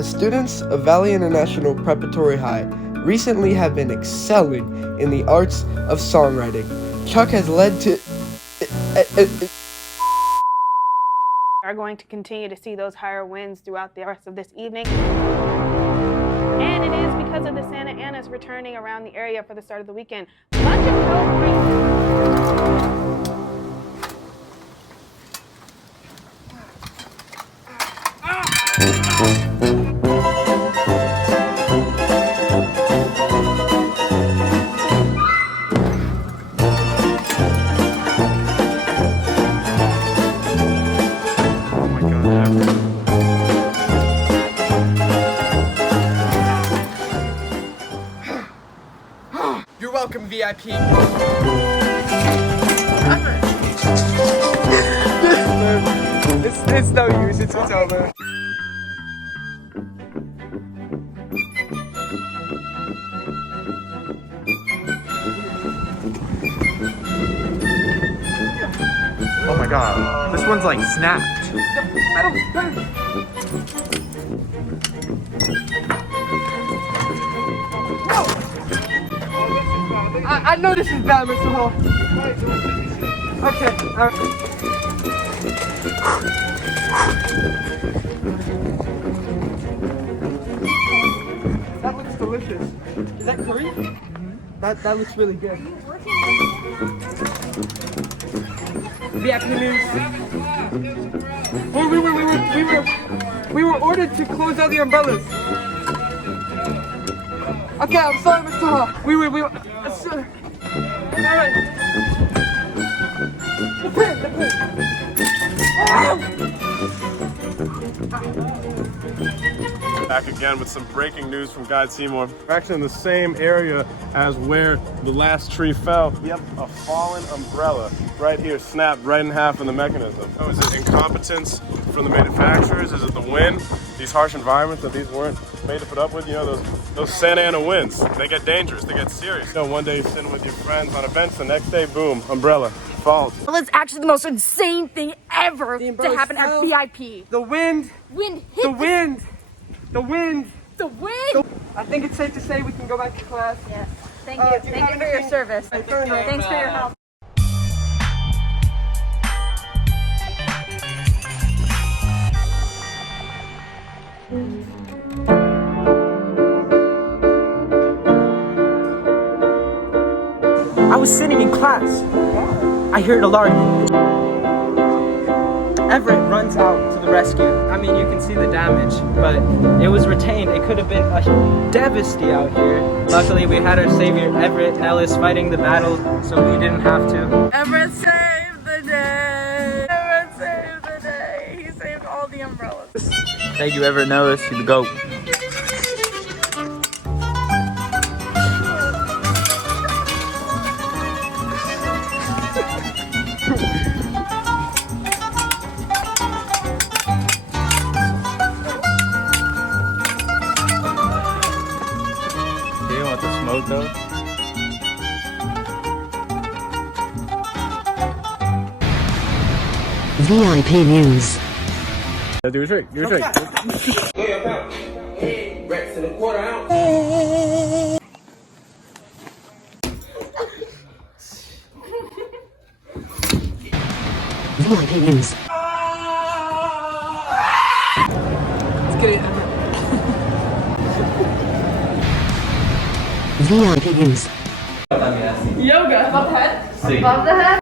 The students of Valley International Preparatory High recently have been excelling in the arts of songwriting. Chuck has led to... are going to continue to see those higher winds throughout the rest of this evening. And it is because of the Santa Anas returning around the area for the start of the weekend. Much of California... You're welcome, VIP. It's no use, it's over. Oh my god, this one's like snapped. I know this is bad, Mr. Hall. Okay, that looks delicious. Is that curry? That looks really good. VIP news. We were ordered to close out the umbrellas. Okay, I'm sorry, Mr. Hall. We were. All right. The pin. Back again with some breaking news from Guide Seymour. We're actually in the same area as where the last tree fell. Yep, a fallen umbrella right here, snapped right in half in the mechanism. So is it incompetence from the manufacturers? Is it the wind? These harsh environments that these weren't made to put up with? You know, those Santa Ana winds, they get dangerous, they get serious. You know, one day you're sitting with your friends on a bench, the next day, boom, umbrella falls. Well, it's actually the most insane thing ever to happen at VIP. The wind. Wind hit The wind. The wind. The wind. I think it's safe to say we can go back to class. Yes. Thank you. Thank you for your service. Thanks for your help. I was sitting in class. I heard a alarm. Everett runs out to the rescue. I mean, you can see the damage, but it was retained. It could have been a devastation out here. Luckily, we had our savior, Everett Nellis, fighting the battle, so we didn't have to. Everett saved the day. Everett saved the day. He saved all the umbrellas. Thank you, Everett Nellis. You're the GOAT. You want the smoke though? VIP News. Do a trick, do a trick. Hey, Rex to the quarter ounce. VIP News. Let's get it. VIP News. Yoga. Above the head. Above the head.